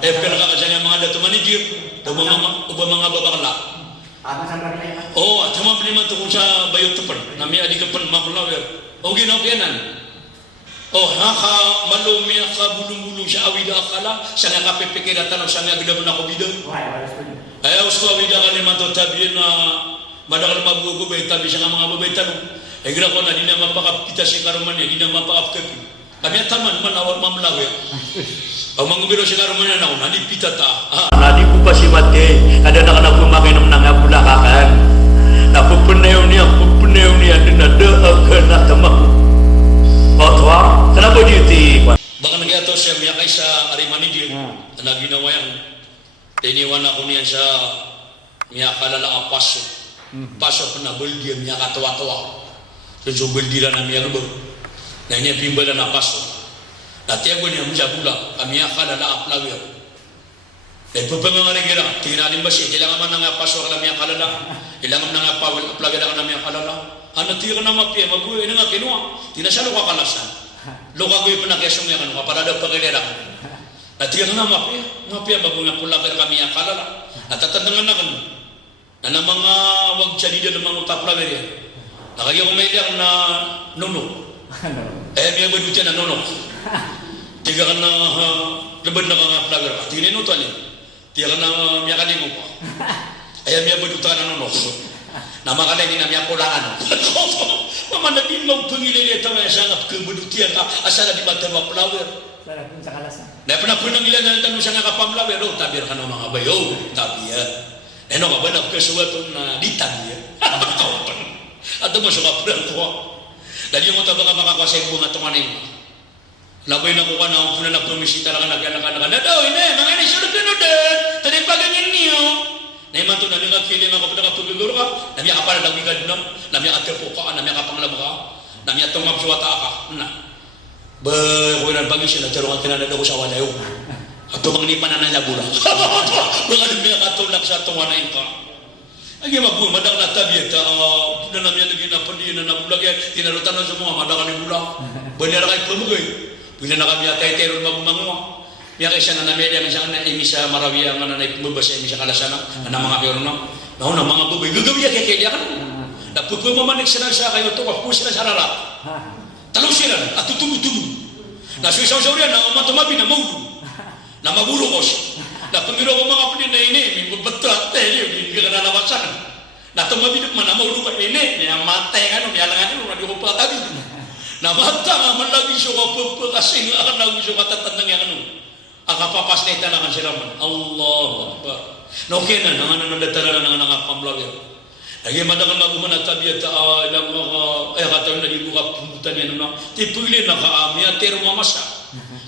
Pero kakasanya mga dato manager, mga babakla. Oh, at sama piliman to kung sa bayot to pan, nami adi ka pan mapulawer. O ginapianan. Oh, haka malumi ka bulung-bulung sa awida akala, sa nga kapipikira tanong sa nga ginaban ako bidang. Ayaw sa awida ka naman to tabi na madakal mabugo-bay tabi sa nga mga babay tanong. Ay gira ko na di na mapakapita si karuman niya, di na mapakapkapi. Kami at taman manawag mamlawe. Ang mga biro si karuman niya na nalipita ta. Nadi ko pa si Mate, ada na ka na pumakinom ng apula kakan. Napupunayaw niya, din na daagan na tamaku. Otwa, kenapa diti? Baka nagyato siya miyakay sa arimani din. Na ginawa yan. Tiniwan ako niyan sa miyakalala paso. Paso pa na buldi miyakatawa-tawa. So buldi na miyakabag. Na niya pimbala na paso. Natiago niya miyakula. Miyakala aplawir. Dahil po pa mga rin tinginalim ba siya? Kailangan man nga paso ka na miyakalala. Kailangan na nga aplawir ka na miyakalala. Ano tiyo na mapia, mabuhay na nga kinuha. Tinasya luka kalasan. Luka ko yung panakesong niya kanuha para daw pagkilera. At tiyo na mapia, mabuhay pula pero kami ang kalala. At tatandangan na kanuha. Na ng mga wag tiyadida ng mga utaplawer yan. Nakagaya ko may liyak na nunok. May agad na nunok. Tiga ka na labad na kang plawer ka. Tingin ito alin. Tiga ka na miyakalingo ka. Ay may agad na nunok. Na makalagi na miya pulaan. Mama na din magpangililita mo siya nga kabudutian ka asa na di magtarwa flower. Sarap sa kalasan. Na panapunang ilan na tanong siya nga kapamlawer. Oh, tabir ka ng mga bayo. Tabiya. Ano ka ba nagkasuwaton na di tabiya? Ato mo siya kapulang ko. Dali mo taba ka makakasay bunga tumanin. Labay na ko ka na kung puna na pumisita lang ka nag-anak-anak. Na daw, mga ina siya na din. Tadi pagangin niyo. Naiman to na nga kiling ako pala kapagiguro ka, namiya ka pala lagigad na, namiya ka tepo ka, namiya ka panglaba ka, namiya tong mapsuwata ka, na. Ba, kung yun ang bagay siya, nagtarungan kinanad ako sa walayo. At tumang ni pananay bula. Mga namiya ka tulak sa tunganayin ka. Ay, mabuhay, madang natabiyat, na namiya naging napaliyan na nabulag yan, tinarutan na sa mga madang ni bula. Banyara kay pamugay. Bila na kami at teron mabumanguwa. Miya kay siya na namedya siya na imi sa Marawia nga na naipumabasa imi sa kalasana na mga kero na na mga babay gagawin kay kaya kan napupo mamanik sila sa kayo to ko sila sa rarat talong sila at tutubo na suisaw sa uriya na matumabi na maulo na magulo ko na pangiro ko mga pulin na ini mi batra tele hindi ka na nawasan na tumabi man na maulo ka ini niya matay ano niya lang ano na di ko patabi na mata nga man lagi siya ko kasi nga lagi siya katatandang yang ano akapapas na italakan si Raman. Allahu Akbar. Na okay na, nanganandatara na nga pamlawir. Lagi madakan maguman at tabi at ilang mga, ay katawin na di buka pumutan yan na, tipuli na kaami at tero mamasa.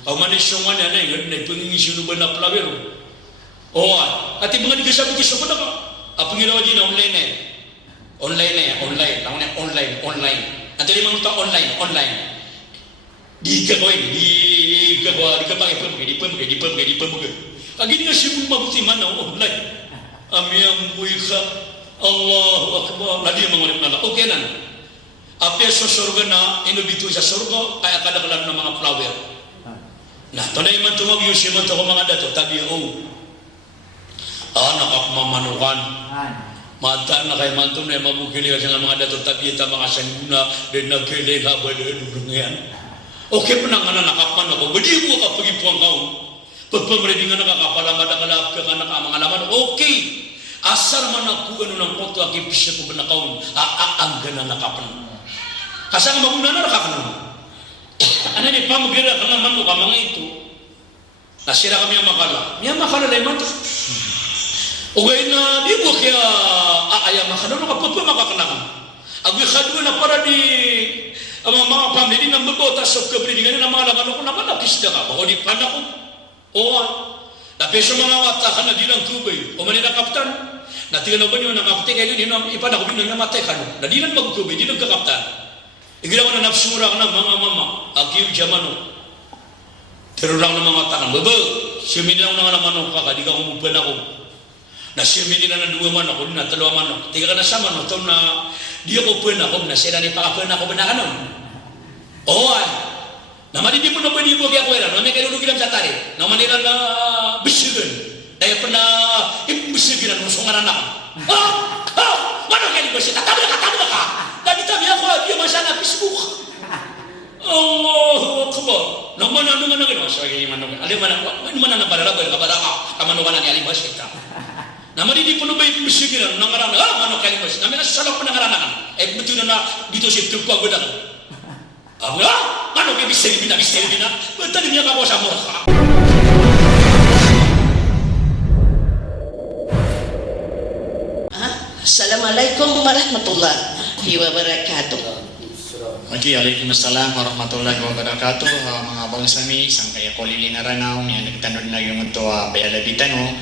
Ang manisyongan yan ay, pangingisiyo ba na plawir. Oo, at yung mga nagasabi kiso ko na ka. Apang ginawa din na online na online. At yung mga online. Di ka pangipamugay. Pag hindi nga siya mabuti man na online. Amiyang buhay ka. Allahu Akbar. Ladi yung mga nalala. Okay na. Apya sa surga na inubito sa surga, kaya kadakalan ng mga flower. Na, tunay man tumag-yus yung man ito mga dato. Tabi, nakapamanukan. Mata na kay man tunay mabukili ka sa mga dato. Tabi, ita mga sangguna, din nagkilig ha, ba doon yan. Okay pa nang nakapan ako, badi mo ka pagipuang kaon. Pagpamready nga nakakapala, madakalap ka nga nakamang alaman, okay. Asal man ako ano ng poto, akipisya ko ba na kaon, ang gana nakapan. Kasi ang maguna na nakakanan. Ano ni pamagira ka naman mo ka mga ito. Nasira kami ang makala. Miya makala na yung okay na, di mo kaya aaya makala, nakapagpa makakanakan. Agwi kadwa na para di ang mga pamilya ng mabotas sa kabridingan ng mga laman ko naman nakisda ka. Bako di pan ako. Oo. Napeso mga wata ka na di ng kubay. O manila kapitan. Natingnan ba niyo ng kapitan kayo din ang ipan ako din ng namatay ka no. Na di lang magkubay, di lang kakaptan. Igila ko na napsura ka ng mga mama. Akiw jamano. Pero lang ng mga takan. Baba, siya lang ng naman ako ka. Di ka kumupan ako. Nasimili na ng 2 man ako, na 3 man ako. Tiga ka na sa man ako na di ako pun ako, na sila ni pakapun ako ba na kanon. Oo ay. Naman hindi mo na pwede mo kaya kwera. Naman kayo lugilang sa tari. Naman nila na bisyo. Kaya pa na imbisigiran mo sa ngaran ako. Ha? Ha? Mano kayo ba siya? Tatabla ka! Dami ako, di man siya na Facebook. Allahu Akbar. Naman ano nga nangin. Sige, man nangin. Alim man na nabarabay ka para ka. Kamano ka nang alim ba siya ka? Naman hindi po na ba imbisigiran ng ngaran? Ha? Mano kayo ba siya? Namin na salak pa ng ngaran ako. Betul na dito siya tugpag ko na. Mano kayo bisiri na? Betul niya ka po sa murka. Assalamualaikum warahmatullahi wabarakatuh. Okay, Waalaikumsalam warahmatullahi wabarakatuh. Mga bangsami, sang kaya ko lilinaranaw, yan nagtanod na yung ito bayalabitan mo.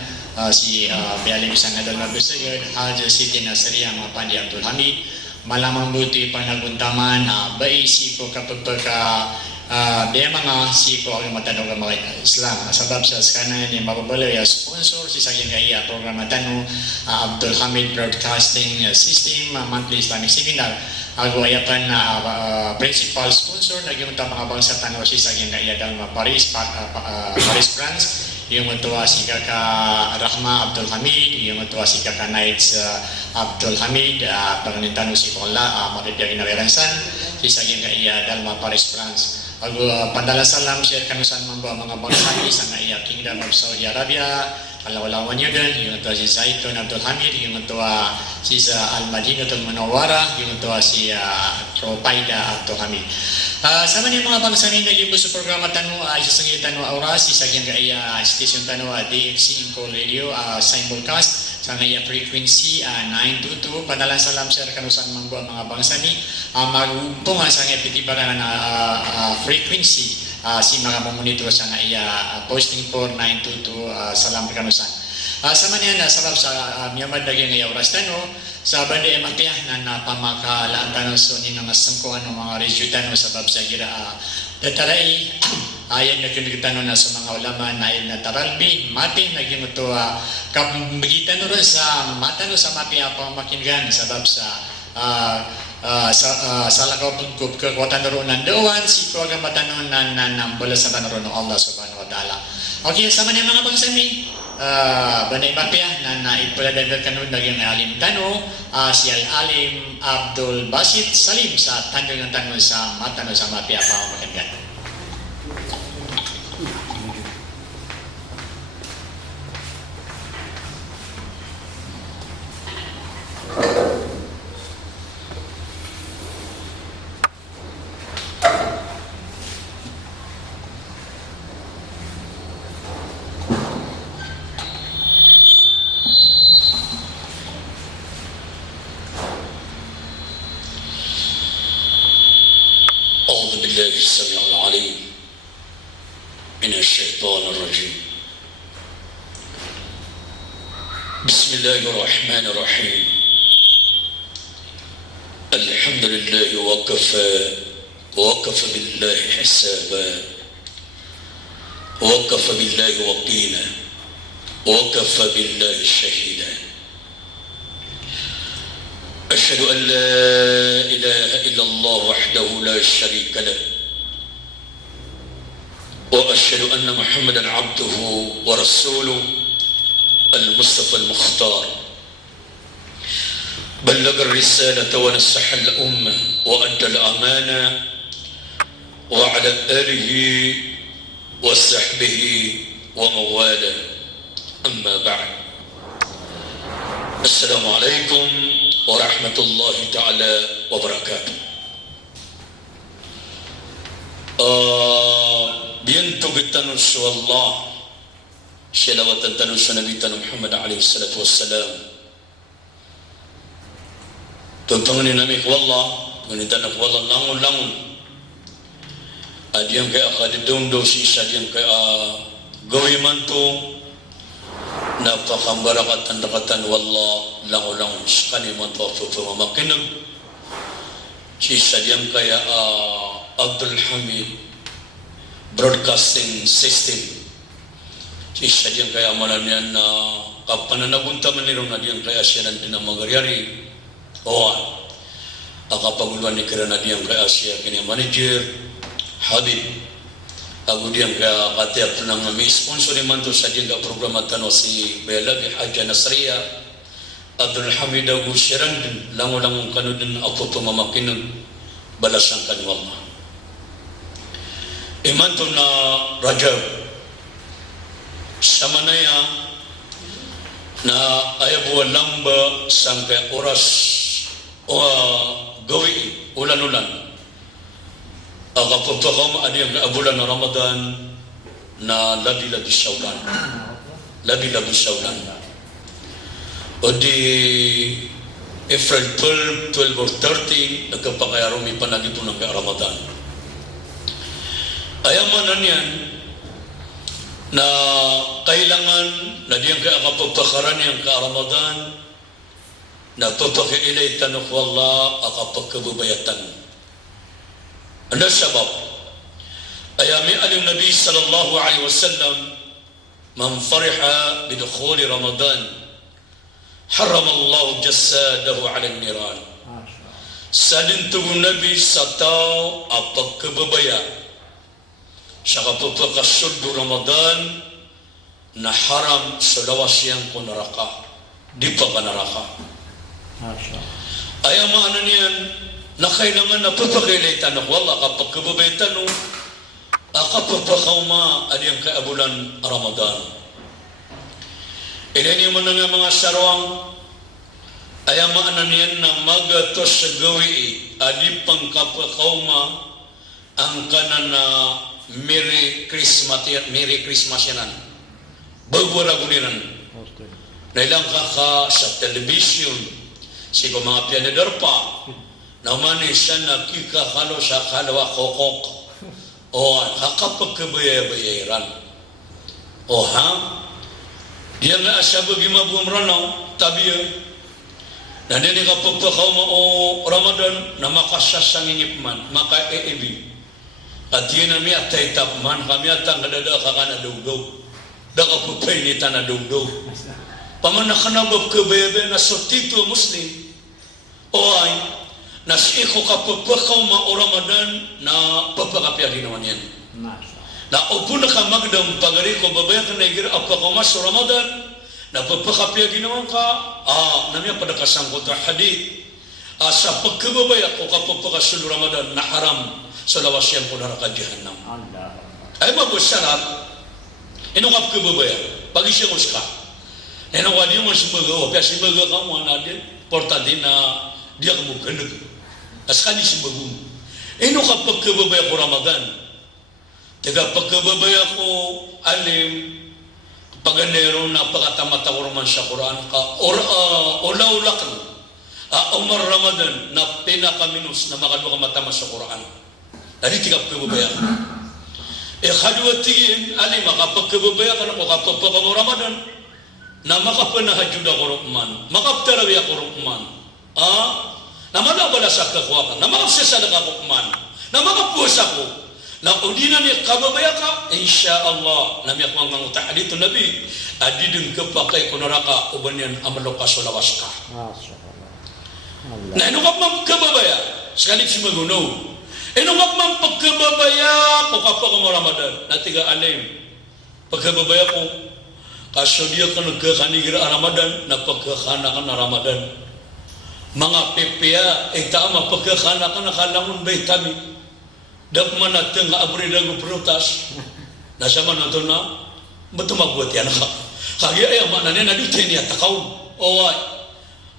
Si Bayalib Sang Adal Mabusagad, Haja Siti Nasriya Mapandi Abdul Hamid. Malamang buti panaguntaman, baisi ko kapag biya mga siko ang matanong ng mga Islam. Sabab sa kanan yung mababalaw yung sponsor, si Saging Kaya programa tanong, Abdul Hamid Broadcasting System, monthly Islamic Seminar. Agawayapan na principal sponsor, nagyong mga bangsa tanong si Saging Kaya dalam Paris, France. Yung tua si Kaka Rahma Abdul Hamid, yung tua si Kaka Knights Abdul Hamid, panganitan si Kola, maribiyang inaweransan, si Saging Kaya dalam Paris, France. Padala salam share kanusan mga bangsa sa Naiya Kingdom of Saudi Arabia, kalawalawan nyo din, yung ito si Zaitun Abdul Hamid, yung ito si Al-Madinatul Munawwara, yung ito si Tropaida Abdul Hamid. Sama niyo mga bangsa ni naging sa programa tanong isasangit tanong oras, isagyan kaya station tanong DFC Incol Radio, simulcast sa ngaya frequency 922. Padalan salam sir kanusan mga bangsa ni magpunga sa ngaya pitibaran na frequency si mga mamonitor sa ngaya posting for 922 salam kanusan. Sama niya na sabab sa miyamad lagi ngaya oras tanong sa banda emakya na napamakalaan tanong so ni nga sangkuhan ng mga resyutan sabab sa gira dataray ayan na kinagtanong na sa mga ulaman ayan na taralbi mati naging ito kabagitan rin sa mata no sa mapi apa makingan sabab sa sa lakaw pagkup kekuatan ron nandoan si kuwaga matanon na nambala sa tanong ng Allah subhanahu wa ta'ala. Okay, sama niya mga bangsami Banay Mapia na naipuladagal kanun naging alim tanong si Al-Alim Abdul Basit Salim sa tanong ng tanong sa mata no sa Mapia pa makingan. أعوذ بالله السميع العليم من الشيطان الرجيم بسم الله الرحمن الرحيم الحمد لله وكفى بالله حسابا وكفى بالله وكيلا وكفى بالله شهيدا أشهد أن لا إله إلا الله وحده لا شريك له وأشهد أن محمدا عبده ورسوله المصطفى المختار بلغ الرسالة ونصح الأمة وأدى الأمانة وعلى آله وصحبه ومواله أما بعد السلام عليكم ورحمة الله تعالى وبركاته. بينتو بالتنس والله شلوة التنس نبينا محمد عليه الصلاة والسلام تنتظرني نميك والله ونتنف والله langun adiang kaya akadidong dosi adiang kaya gawi manto napakambarakat-tandakatan wallah langulang sekali mantuwa makinag si sadyang kaya Abdul Hamid Broadcasting System si sadyang kaya malamian na kapananagunta man nirong na diyang kaya siya ng pinamagaryari akapaguluan ni kira na diyang kaya siya kini manager Habib Aku diang ka katiap nang may sponsor naman to sa diang ka programa tano si Bella Haja Nasriya Abdul Hamid Agushiran din lango-lango kanudin apo pamamakin balas ng kanwama. Iman to na Rajab sa manaya na ayabuwa lamba sampai oras o gawi ulan-ulan agapagpakaw adi ang bulan na Ramadan na labi-labi saulan o di April 12 or 13 nagkapakayarong ipanagito ng Ramadan ayaman yan na kailangan na diyang kakapagpakaran yang ka-Ramadan na papakiilay tanok wala akapagkabubayatan. Ano sabab? Ayami aling Nabi sallallahu alaihi wasallam man fariha bidukhuli Ramadan haram Allah jasadahu ala niran. Salintong Nabi sa tao apagkabubaya sa kapagpakasul do Ramadan na haram sa lawas yang ko naraka di pa ka naraka ayaw maanan yan na kailangan na papakilaitan ako wala kapag kababaitan o kapagpakauma adiyang kaabulan Ramadan ilan yung mga sarwang ayaw maanan yan na magatos sa gawi adipang kapakauma ang kanan na Merry Christmas yanan bagwara guniran nailang ka sa television sigo mga pianador pa naman siya nakikakalo sa kalawa kokok o kakapagkabayay-bayaran o ha diyan nga asya bagi mabumranaw tabi na din kapagpakaw mo o Ramadan na makasasangingip man maka-eebi at yun nami at taitapman kami at ang kadada kakana dugdog daka pupainita na dugdog pamanakanabab kabebe na sotito muslim o ay nasiko kapapakaw ma o Ramadan na papakapyagi naman yan na upo na ka magdang pagari ko babaya ka na igira apakaw mas o Ramadan na papakapyagi naman ka nami padakasang ko ta hadith sa pagkababaya ko kapapakasul Ramadan na haram sa lawas yan ko naraka jahannam ay mabusarap inungap kababaya pagi siya muska inungap niyo mo simaga kaya simaga ka mo natin porta din na dia ka mo ganag askani simagum inungap pagkababaya ko Ramadan taga pagkababaya ko alim paganero na pagkatamata ko naman sa Quran ka ulaulak Umar Ramadan na pinakaminus na makadwa ka matama sa Quran dari tigap kababaya khadwatiin ali makapagkababaya ka na ko kapagpakaw Ramadan na makapanahajud ako rukman makaptarawi ako rukman na manabala sa kakwakan na makapsasada ka rukman na makapusa ko na udina ni kababaya ka insyaallah na miyak mga ngutah dito Nabi adidin kapakay ko naraka uban yan amaloka sulawas ka na inukap mang kababaya sekali si magunaw inungap man pagkababaya ko kapag Ramadan na tiga alim pagkababaya ko kaso dia ka nagkakanigira Ramadan na pagkakana ka na Ramadan mga pepea tama pagkakana ka na kalangon bay tami dak man natin nga abri lagu protas nasa man nato na matumagwat yan ka kaya ay mana niya na dito niya takaw o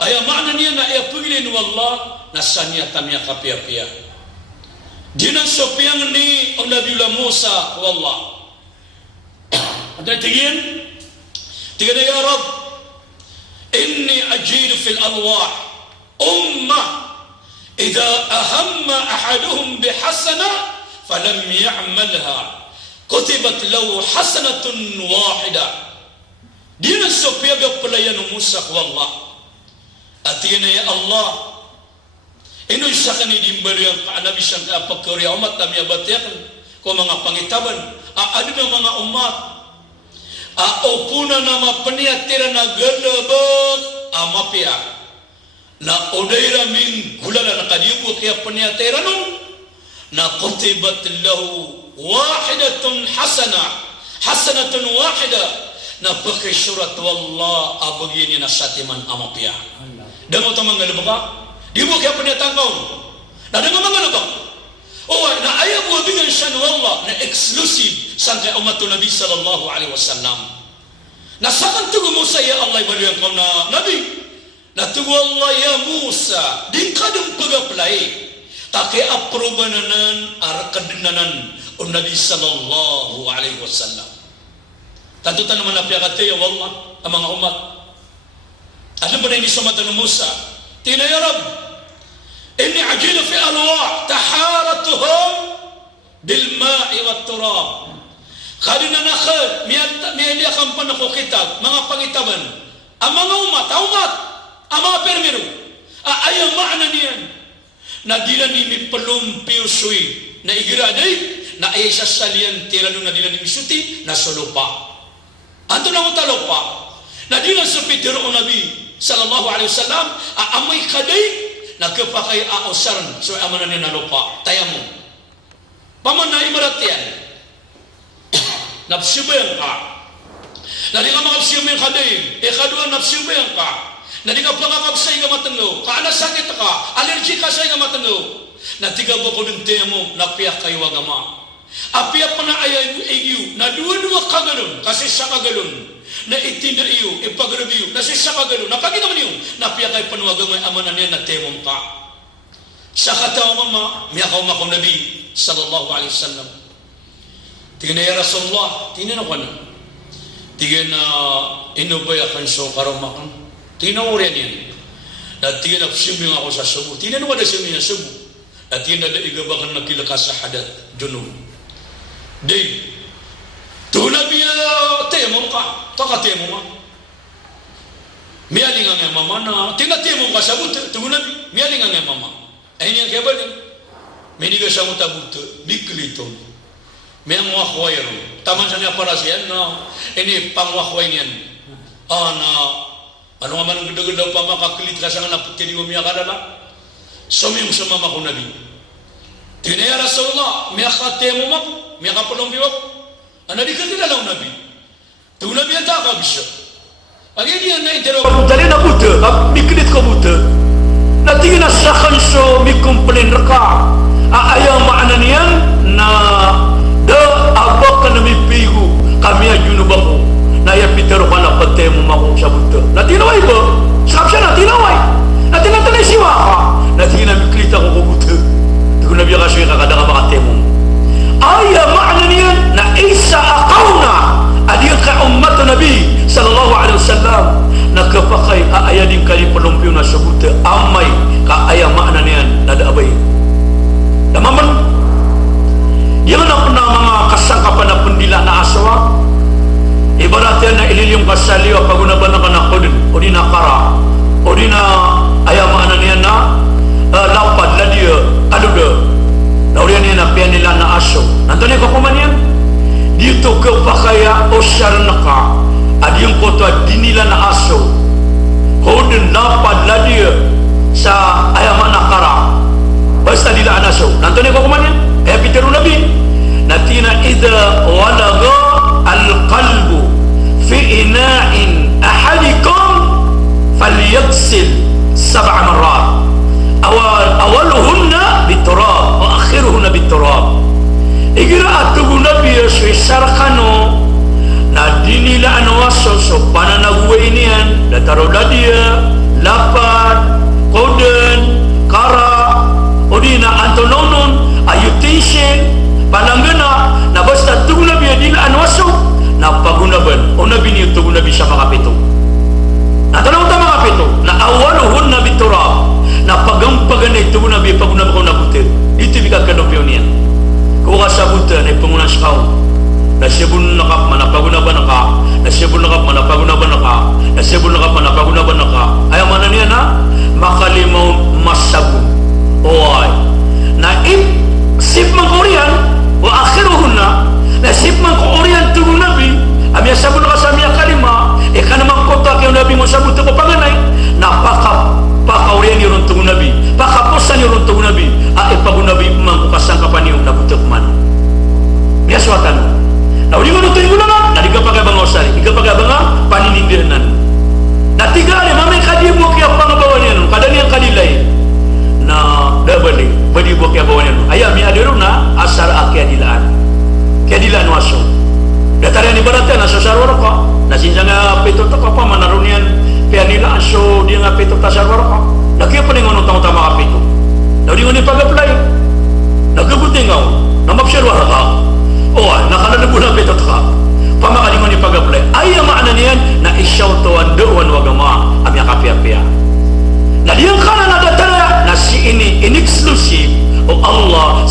ay mana niya na iapugilin wallah nasa niya tamya kapia-pia Dinan sopiang ni Nabiullah Musa wallah. Ada tingin? Tingin ya Rabb. Inni ajidu fil arwah ummah idza ahamma ahaduhum bihasana falam ya'malha kutibat lahu hasanatun wahida. Dinan sopiang pelayan Musa wallah. Atina ya Allah ino isa ka ni dimbali ang Nabi siyang kapagkuriya umat na miyabatiyak ko mga pangitaban ano na mga umat upuna na mapaniyatira na galabag mapia na odayra ming gulala na kadiyubo kaya paniyatira nun na kutibat lahu wahidatun hasanatun wahida na pakai surat wallah abagini na satiman amapia dengo tamang galubaka dibu kaya pernyataan kau na dengo mangalubak na ayah buah bingan syan wallah na eksklusif sampai umat Nabi sallallahu alaihi wasallam na sakan tugu Musa ya Allah ibadang kau na Nabi na tugu Allah ya Musa dingkadang pagaplay take aprobananan arakadenanan Nabi sallallahu alaihi wasallam. Tentu tanah mana pihak kata ya Allah amang umat. Ada pada ini sama tanah Musa. Tina ya Rabb. Inni ajil fi alwa' taharatuhum bil ma'i wat turab. Khadina nakhad miya akan panako kitab mga pangitaban. Amang umat ama permiru. Ayang makna niyan. Na dila ni pelumpiu sui na igira day na ay sasalian tirano na dila ni misuti na sulupa anto na utalopa na dila supitiro o Nabi sallallahu alaihi wasallam amay kaday na kapakay aosaran so amanan niya na lupa tayamo paman na imaratian napsibayang ka na di ka makapsibayang kaday kadua napsibayang ka na di ka pangakapsay ka matangaw, kaana sakit ka, alergi ka sa ka matangaw, na tiga ba ko ng temo, na piyak kayo agama. Apiyak pa na ayaw iyo, na dua-dua kagalon, kasi sa kagalon, na itinda iyo, ipagrab iyo, kasi sa kagalon, napakita mo niyo, na piyak kayo panuwagang may amanan niya na temong ka. Sa katawa mama, miyakaw makong Nabi, sallallahu alaihi wasallam. Tingin na ya Rasulullah, tingin ako na. Tingin na inubayakan so karomakan. Tinawurian yan. Na tingin na siyuming ako sa subo. Tingin na siyuming na subo. Na tingin na igabakan na kilakas sa hadat. Junub. Day. Tuna biya temong ka. Taka temong ka. Miyaling ang mama na. Tingin na temong ka sa buta. Tuna biya. Miyaling ang mama. Ayun yan kaya ba din? Miniga sa muta buta. Biklito. May ang wakway ro. Taman sa niya para siya. Ini pangwakway niyan. Ano nga man ang ganda-ganda pa makakilit ka sa nga napagkini mo miya ka dala? Sumiyong sumama ko Nabi. Tinaya Rasulullah, miya ka temo mo, miya ka pulong biwak. Ano di ka tinalaw Nabi? Tuh Nabi ang takab siya. Pag hindi yan na itero. Dali na buta, mikilit ko buta. Natingin na sa kanso, mikumplin raka. Ayang maana niyan na da abak ka na may pigo, kami ang junubang ko. Naya pitero ka na patemo makong sa buta. Natinaway ba? Sakap siya natinaway. Natinatanay siwa ka. Natinamiklita ko buta. Ito ko nabiya ka siya kakada ka makatemo. Aya maana niyan na isa akaw na adiyang ka umat Nabi sallallahu alaihi wasallam nakapakay aaya din kali pelumpyo na sa buta. Amay ka aya maana niyan nadaabay. Namaman yan ang mga kasangkapan na pendila na asawa. Ibaratnya na ililiyong kasaliwa pagunaban na kanakudin o di nakara o di na ayamaan niya na lapad la dia aluda na uriyan niya na piyan nila na aso nanto niya kakuman yan dito ke pakaya o syarnaka adi yung koto dinila na aso hodin lapad la dia sa ayaman nakara basta dila na aso nanto niya kakuman yan kaya pitiru Nabi natina idha walaga al-qalbu fi ina'in ahadikum falyaghsil 7 marrat awaluhunna biturab wa akhiruhunna biturab igira atugu Nabi sarkano na dinila anwaso so pananaguwa inian dataro dadia lapad koden kara odina antononon ayutinsin palanggana na basta tugu Nabi adila anwaso na pagunaban o Nabi niyo tugu Nabi siya makapito na tanong ta makapito na awaluhun na biturab na pagampagan na tugu Nabi pagunaban ko nabutin ito bikagkanopyo niyan kung kasabutan ay pangunan sa kaon na siyabun nakap manapagunaban na ka na siyabun nakap manapagunaban na ka na siyabun nakap manapagunaban na ka ayaw man na niya na makalimaw masabun o ay na sip man Korean wa akhiruhun na sip man Korean tugu Nabi amya sabun na kasamya kalima ka naman kotak yung Nabi mo sabun ito papanganay na pakaurian yun tugu Nabi pakaposan yun tugu Nabi pagu Nabi man kukasang kapan yung nabutok man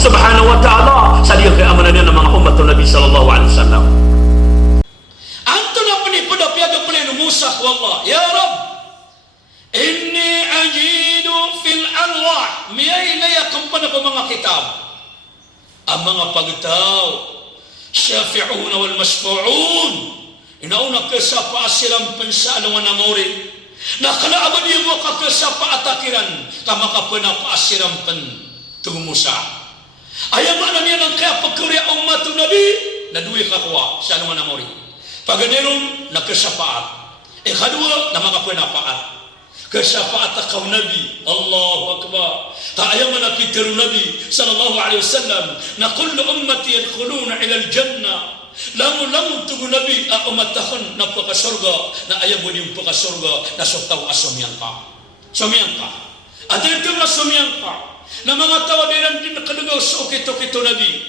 Subhanahu wa ta'ala sa dia keamanannya ng mga umat ng Nabi sallallahu alaihi wasallam. Anto na pada piaga pelenu Musa wallah, ya Rabb, inni ajidu fil alwah, miyay layakum pada ko mga kitab, ang mga pagtaw, syafi'una wal masfu'un, inauna kesapa asiram pensalungan namori, na kana abadi mo ka kesapa atakiran, kama ka pena pa asiram pen tungu Musa. Ayam mana niya ng kaya pagkuri umat Nabi, na duwi kakwa sa alungan namori. Paganeron na kesapaat. Ikadua na mga penapaat. Kesapaat akaw Nabi. Allahu Akbar. Ta'ayam na pitiru Nabi sallallahu alaihi wasallam na kullu ummati yadkhuluna ila al-jannah. Lamu tugu Nabi umatahon na pakasurga na ayaw yung pakasurga na sotaw asomyang ka. Somyang ka. At ito na somyang ka. Na mga tawaderan din nakalugaw sa ukito-kito Nabi.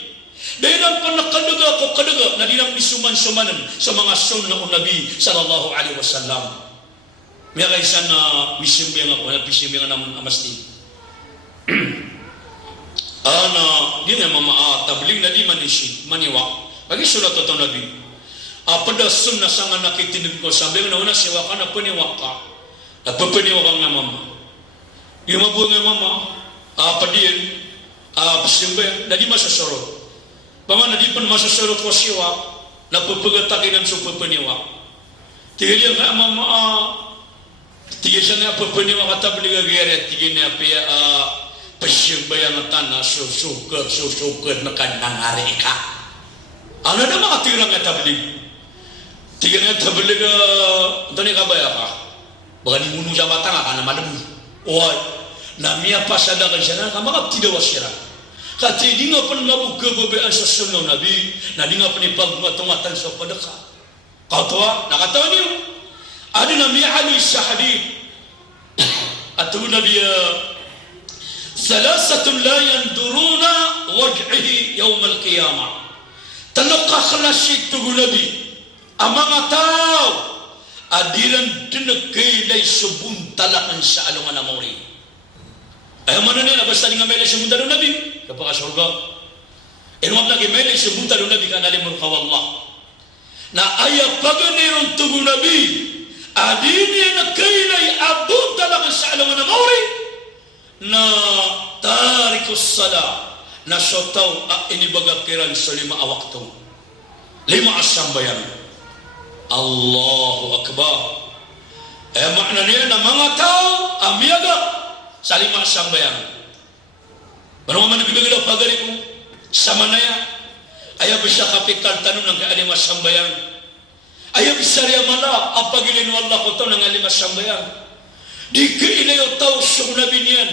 Dahil pa nakaduga ko kaduga na dinang isuman-sumanan sa mga sunnah ng Nabi sallallahu alaihi wasallam. May kaysa na misimbing ako, na pisimbing ng amasti. Ana, di na tabling na di maniwa. Bagi sulat ito Nabi. Pada sunnah sangat nakitinig ko, sabi na una siwa ka na paniwa ka. Napapaniwa ka nga mama. Yung mabuhay nga mama, padiyan, pisimbing, na di masasorot. Paman na di pan masasurot ko siwa na pupagatakinan sa pupaniwa. Tigil yung ka mama, tigil siya nga pupaniwa katabli gagere, tigil niya piya pasyagbayang tanah susukad na kanangari ka. Ano na mga tigil nga tabli? Tigil nga tabli ka, ito ni kabaya ka. Baka ni munu siya matanga ka na malabu. Oy, na miya pasadakan siya na kamakap tidawas siya. Kati di nga pa nabuka babaan sa sunnah Nabi, na di nga pa nipagmatungatan sa padaka. Katawa, nakatawa niyo. Ada na mi'ali sa hadith. At Nabi, salasatun la yanduruna waj'ihi yawm al-qiyamah. Talakakhlasit tugu Nabi. Ang mga tao, adiran dinagkailay subuntalakan sa alungan na mori. Ay mana nila basta nga mele sumunta do Nabi kapag surga. Enwag na mele sumunta do Nabi kana limon kawallah. Na aya paganeron tugu Nabi. Adini na kailay abun talaga sa alungan na mauri. Na tarikus sala na sotaw inibagakiran sa 5 waktu. 5 asambayan. Allahu Akbar. Makna niya na mga tao amiyaga sa 5 sambayan. Baru man nagbibigaw pagari ko sama na ya. Ayaw bisa kapital tanong ng ka-5 sambayan. Ayaw bisa riya mala apagilin wallah ko to ng 5 sambayan. Di kailayo tao sa Nabi niyan.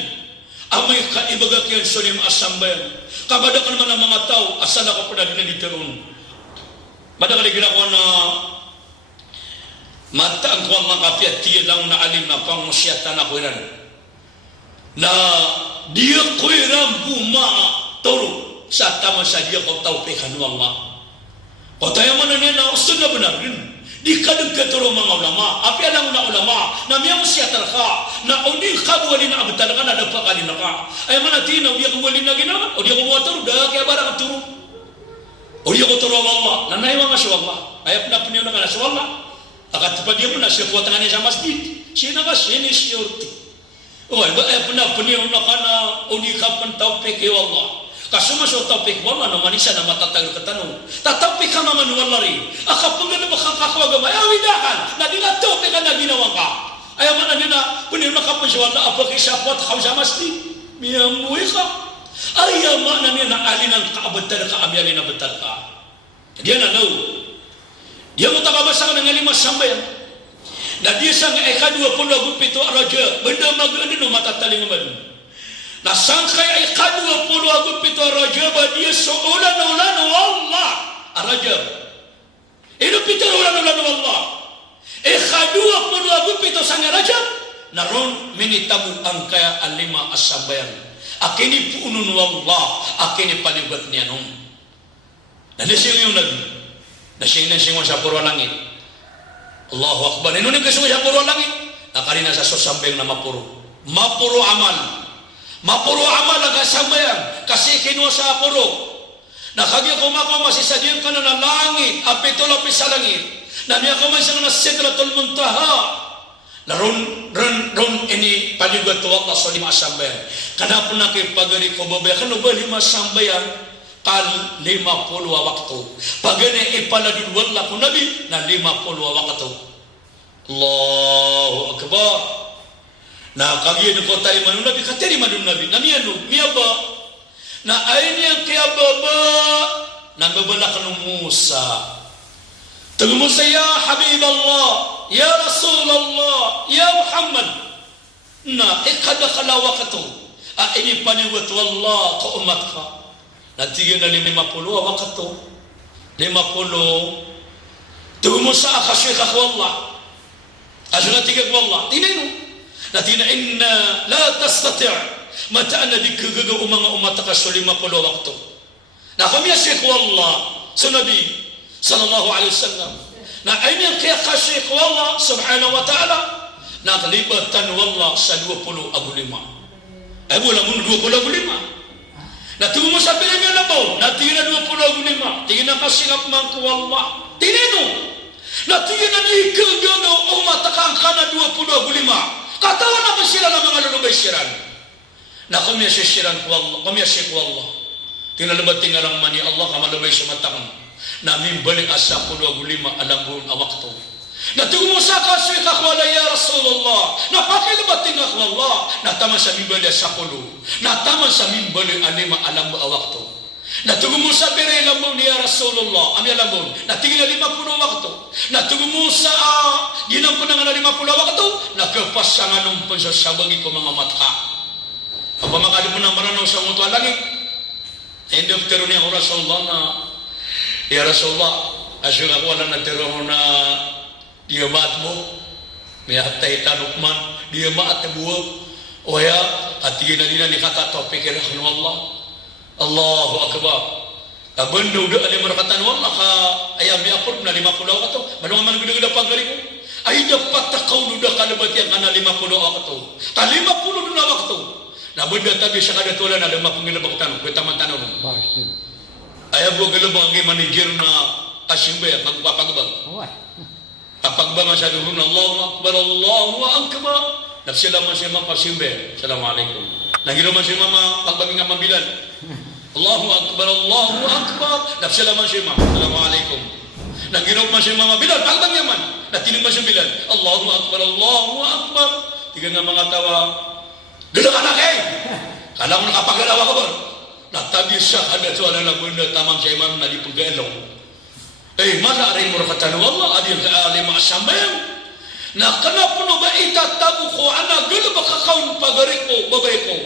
Amay kaibagakyan sa 5 sambayan. Kabadakan man ang mga tao asala ko pa na ditoon. Madakali ginagawa na mata ang kuwang mga kapya tiya lang na alim na pangmusyatan na kuiran. Na dia kuiram buma toro sa tama sa dia ko taufikan Allah. Kau tayo man niya na usto na benar rin. Di kadang ketoro mga ulama, api alang na ulama, na miya musyatar ka, na odi kabwali na abetal ka na dapakali na ka. Ay man natin na dia kabwali na ginawa, o dia kumuha toro, dah kaya barang toro. O dia ko toro Allah, na naiwa nga siya Allah. Ay na punyo na ka na siya Allah. Akat pa dia mo na siya kuha tangannya sa masjid. Siya na ka, siya ni siyorti. Oh, ay pernah peniau nak kana uni kapan taufik ya Allah. Kasuma so taufik wala no manisa na matatag katano. Tatapik ka naman walari. Akapun na makakakwa gamay awidahan. Na di na taufik na ginawa ka. Ay man na peniau nak kapan siya wala apa kisapot kau sa masjid. Miyamuy ka. Ay man na alinan ka abetar ka amyalin na betar ka. Dia na no. Dia mo tababasa ng 5 sambayan. Na dia sang ika-20 pito raja benda maganda no matataling man. Na sangkay ika-20 pito raja ba dia ulan Allah raja. Ino pito ulan Allah. Ika-20 pito sang raja naron minitamu ang kaya 5 asambayan. Akini punun Allah, akini palibat niya nung. Nasing yung nasing sa puro langit. Allahu Akbar. Ino ni kesuya puro langit. Nakari na sa sosambeng na mapuro. Mapuro amal. Mapuro amal ang kasambayan. kasi kinwa sa apuro. Nakagya kumako masisadyan ka na ng langit, apito lapis sa langit. Na niya kuman siya na sidratul muntaha. Na ron ini paligot to Allah sa 5 sambayan. Kanapon na kay pagari ko babay kan ba 5 sambayan kal 50 waktu. Pagani ipaladud wala ko nabi na 50 waktu. Allahu akbar. Na kagya ko tayo manun nabi kateri manun nabi. Namiano miyaba. Na aini ang kaya baba nagbabalak ng Musa. Tunggu Musa, ya Habib Allah, ya Rasulullah, ya Muhammad. Na ikadakala wakatu. Ini paniwat wallah ka umat ka. Natigyan na 50 wakatu. 50. Tunggu Musa akasya ka wallah. Asya natigyan wallah. Tinino. Natina inna la tastati' mata na dikagaga mga umat ka sa 50 waktu. Na kami Syekh wallah sa Nabi sallallahu alaihi wasallam. Na ini yang kaya Syekh wallah subhanahu wa ta'ala na kalibatan wallah sa 20 agulima. Wala mo 20 agulima. Na tumo sa pinagyan na po, na tingin na 20 agulima. Tingin na kasingap man ko wallah. Tinino. Na tingin na dikagaga umat ka na 20 agulima. Katawan na ba sila ng mga lulubay siran? Na kami siran ko wallah, kami Syekh wallah. Tinalabating nga lang mani Allah kamalabay sa matang. Namin balik asa 25 alam buong awakto. Natumo sa kasya kakwala ya Rasulullah. Napakilabating akwala. Nataman sa mimbali asa 10. Nataman sa mimbali 5 alam buong awakto. Natumo sa bere lambong ni ya Rasulullah. Ami alam buong. Natingin na 50 wakto. Natumo sa ginampo na nga 50 wakto. Nakapasangan ng pansasabagi ko mga mata. Pagpamakali mo na maranaw sa mutuwa langit. Hindi ko tiro niya Rasulullah na ya Rasulullah, asyik aku wala nagtiro na dia maat mo, may hatay tanukman, dia maat buwag, o ya, hati na ni kata topik ya Allah, Allahu Akbar. Abando udah ada merakatan wallah ka ayam ya apur na 50 waktu, manung man gede-gede paggali ko. Ay dapat takau udah kalabat yang kana 50 waktu. Ka 50 na waktu. Na benda tabi sa kada tulan na 50 baktan, ko taman-tanon. Ayaw ko galabang ang manager na kasimbe magpapagbag. Papagbag sa dulo na Allahu Akbar. Nagsila man siya kasimbe. Assalamualaikum. Nagiro man siya pagbaging nga mabilan. Allahu Akbar. Nagsila man siya Assalamualaikum. Nagiro man siya mabilan pagbag man. Natinig man siya bilan. Allahu Akbar. Tiga nga mga tawa. Gila ka na kay. Kala mo nakapagalawa ka ba? Natabi siya kada tu adalah benda tamang saya imam na di paggalong. Masa rin mo kata wallah adil ka alim asambayang. Na kenapa no ba itatabu ko ana gala baka kaun pagariko babayko.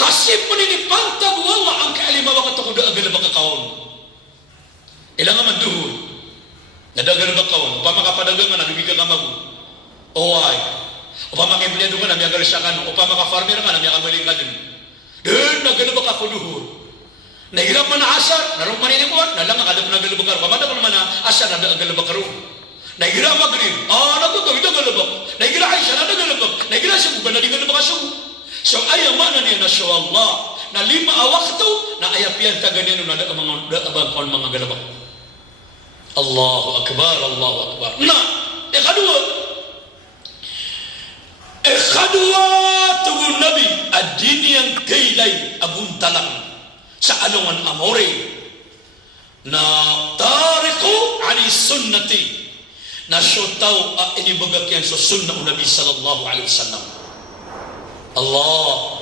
Kasih penini pantag wallah ang kaalim baka to da gala baka kaun. Ilang man duhul. Nadagal baka kaun pamakapadangan na bibigyan ka magu. Oy. Upama kay belian dungan na miyagal siya kan, upama ka farmer ka na miyagal maling kadin. Dan nagala baka kuduhul. Nahirap man na asar, narong maninimuan, nalang ang kadang nagalabakar. Pamada ko naman na asar, nagalabakar ro. Nahirap magrib, nagagawin nagalabak. Nahirap ay siya, nagalabak. Nahirap siya, buban na nagalabak siya. So ayaman na niya na siya Allah, na 5 waktu, na ayapian taganyan na abang mga galabak. Allahu Akbar, Allahu Akbar. Nah, Ikhadwa tugun Nabi, ad-dini yang kailay abun talang. Sa alungan amore na tariku ani sunnati na syutaw ini bagakyan sa sunnah Nabi sallallahu alaihi wasallam. Allah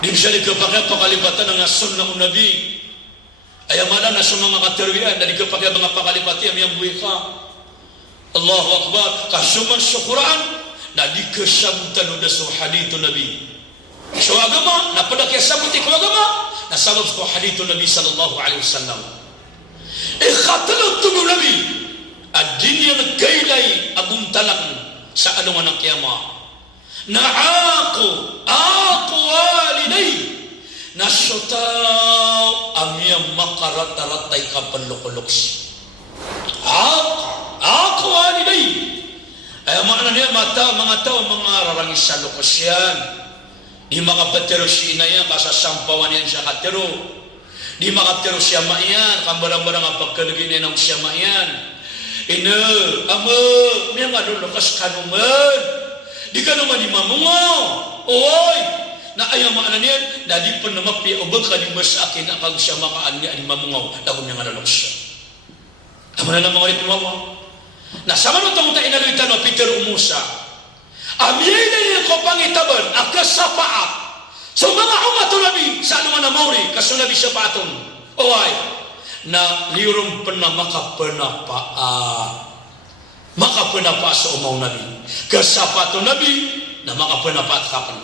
di siya dikapakai pakalipatan ng sunnah Nabi ayamana na sa mga katerwian na dikapakai mga pakalipati yang buhay ka. Allahu Akbar kasuman sa Quran na dikasabutan na sa hadith Nabi. So agama na pada kasabuti ko agama na sabab ko hadith Nabi sallallahu alaihi wasallam. Ikhatala tubu Nabi ad-dunya kailay abun talak sa anong ng kiyama. Na ako waliday na syutaw amiyang makarataratay kapanlokoloks. Ako waliday ay makna niya mga tao mga rarangis sa lokasyan. Di makapatero si inaya kasasampawan yan siya katero. Di makapatero siya maiyan kambarang-barang ang pagkalagin ng siya maiyan. Ina, ama, may nga doon lakas kanuman. Di ka naman di mamungaw. Oy, na ayaw maanan yan, na di pa namapi o bang kalimba sa akin na kag siya makaan niya di mamungaw. Dahon niya nga lalong siya. Tama na ng mga ritumawa. Nasama nung taong tayo inaluitan no, Peter Umusa. Amiyay na niya ko pangitaban, akas sa paak. So mga umatulabi sa anuman na mauri, kasulabi sa paton. Oy, na liurong pa na makapanapa sa umaw nabi. Kasapato nabi na makapanapa at kapan.